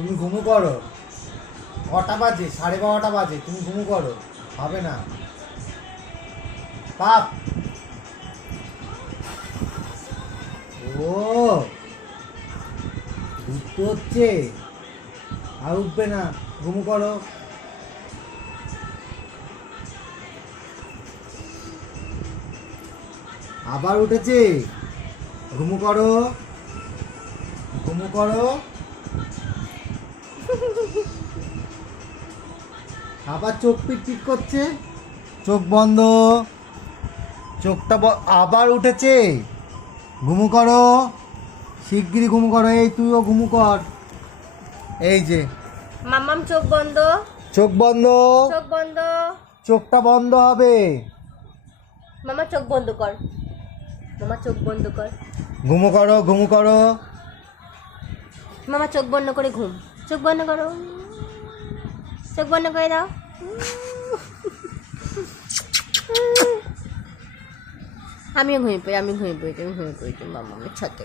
তুমি ঘুমু করো। কটা বাজে? 12:30 বাজে। তুমি ঘুমু করো, হবে না। পাপ। ও ঘুরতে হচ্ছে, আর উঠবে না। ঘুমু করো। আবার উঠেছে। ঘুমু করো, ঘুমু করো। আবার চোখ পিট করছে। চোখ বন্ধ। চোখটা আবার উঠেছে। ঘুমু করো, শিগগিরই ঘুমু করো। এই তুইও ঘুমু কর। এই যে মাম্মাম চোখ বন্ধ। চোখ বন্ধ। চোখ বন্ধ। চোখটা বন্ধ হবে। মামা চোখ বন্ধ কর। মামা চোখ বন্ধ কর। ঘুমু করো, ঘুমু করো। মামা চোখ বন্ধ করে ঘুম। চোখ বন্ধ করো। চোখ বন্ধ করে দাও। আমিও ঘুমিয়ে পড়ি, আমি ঘুমিয়ে পড়েছি মামামের সাথে।